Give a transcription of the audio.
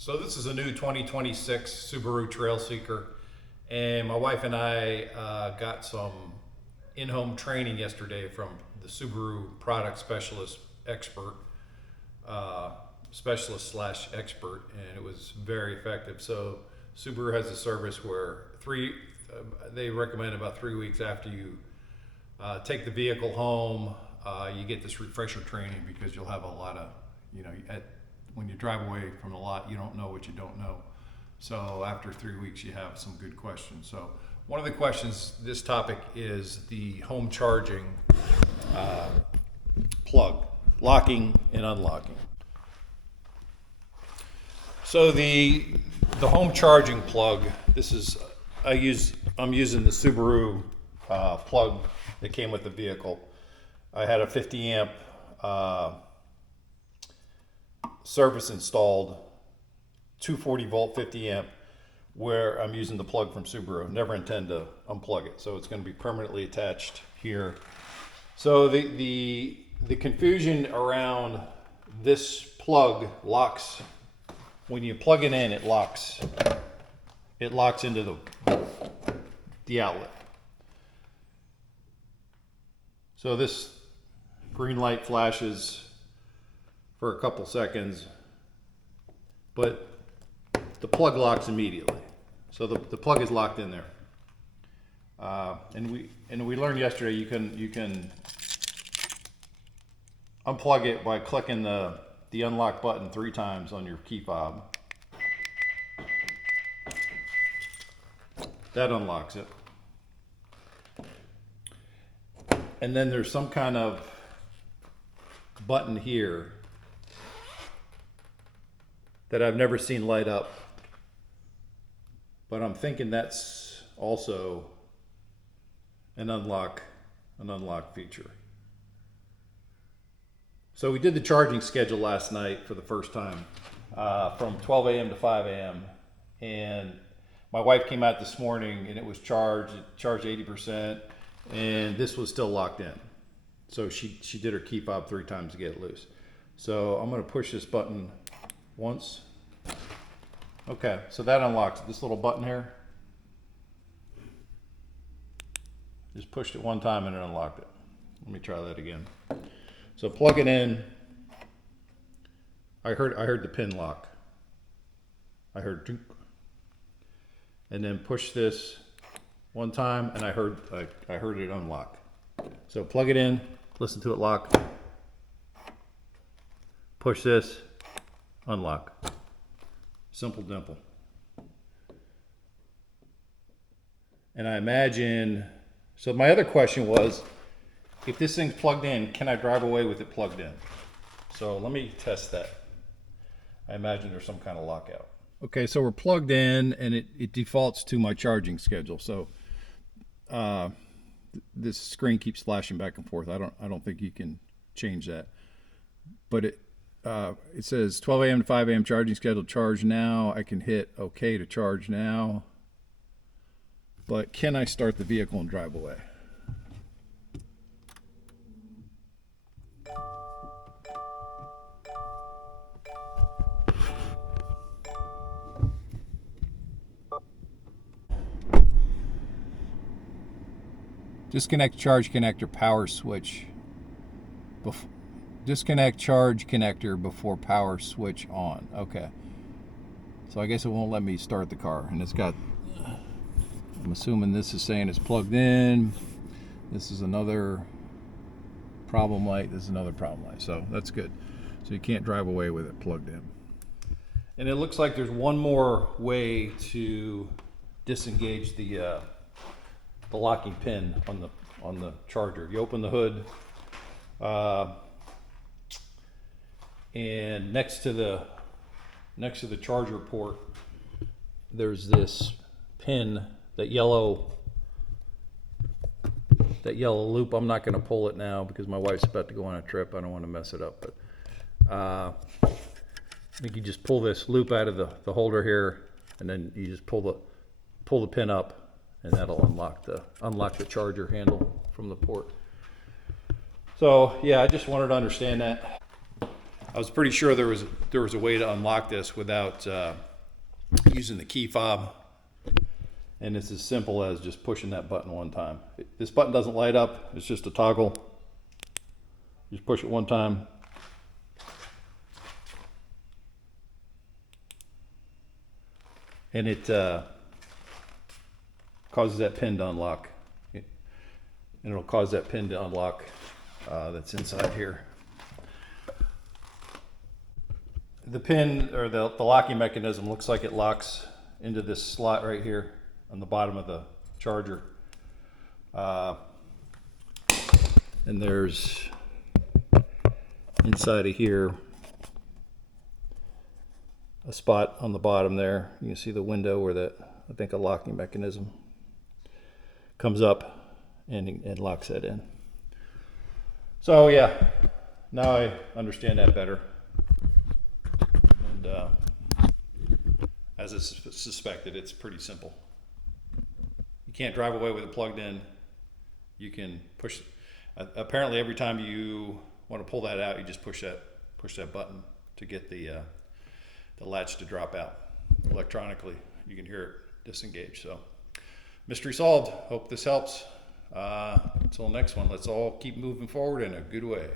So this is a new 2026 Subaru Trailseeker, and my wife and I got some in-home training yesterday from the Subaru product specialist slash expert, and it was very effective. So Subaru has a service where they recommend about 3 weeks after you take the vehicle home, you get this refresher training, because you'll have a lot of, when you drive away from the lot, you don't know what you don't know. So after 3 weeks, you have some good questions. So one of the questions, this topic is the home charging plug, locking and unlocking. So the home charging plug, I'm using the Subaru plug that came with the vehicle. I had a 50 amp service installed, 240 volt 50 amp, where I'm using the plug from Subaru. Never intend to unplug it, so it's going to be permanently attached here. So the confusion around this plug locks. When you plug it in, it locks into the outlet. So this green light flashes for a couple seconds, but the plug locks immediately. So the plug is locked in there. And we learned yesterday you can unplug it by clicking the unlock button 3 times on your key fob. That unlocks it. And then there's some kind of button here that I've never seen light up, but I'm thinking that's also an unlock feature. So we did the charging schedule last night for the first time, from 12 a.m. to 5 a.m. And my wife came out this morning and it was charged 80%, and this was still locked in. So she did her key fob 3 times to get it loose. So I'm gonna push this button once. Okay, so that unlocks it. This little button here. Just pushed it 1 time and it unlocked it. Let me try that again. So plug it in. I heard the pin lock. I heard dink. And then push this 1 time and I heard it unlock. So plug it in, listen to it lock. Push this, unlock. Simple dimple. And I imagine, so my other question was, if this thing's plugged in, can I drive away with it plugged in? So let me test that. I imagine there's some kind of lockout. Okay, so we're plugged in and it defaults to my charging schedule. So this screen keeps flashing back and forth. I don't think you can change that. But it says 12 a.m. to 5 a.m. charging schedule, charge now. I can hit OK to charge now. But can I start the vehicle and drive away? Disconnect charge connector power switch. Disconnect charge connector before power switch on. Okay. So I guess it won't let me start the car. And it's got, I'm assuming this is saying it's plugged in. This is another problem light. This is another problem light. So that's good. So you can't drive away with it plugged in. And it looks like there's one more way to disengage the locking pin on the charger. You open the hood, and next to the charger port, there's this pin, that yellow loop. I'm not going to pull it now because my wife's about to go on a trip. I don't want to mess it up, but I think you just pull this loop out of the holder here, and then you just pull the pin up, and that'll unlock the charger handle from the port. So yeah, I just wanted to understand that. I was pretty sure there was a way to unlock this without using the key fob, and it's as simple as just pushing that button one time. This button doesn't light up, it's just a toggle. Just push it one time. And it causes that pin to unlock. And it'll cause that pin to unlock that's inside here. The pin, or the locking mechanism, looks like it locks into this slot right here on the bottom of the charger. And there's, inside of here, a spot on the bottom there. You can see the window where that, I think, a locking mechanism comes up and locks that in. So yeah, now I understand that better. And as I suspected, it's pretty simple. You can't drive away with it plugged in. You can push, apparently every time you want to pull that out, you just push that button to get the latch to drop out electronically. You can hear it disengage. So mystery solved. Hope this helps. Until next one, let's all keep moving forward in a good way.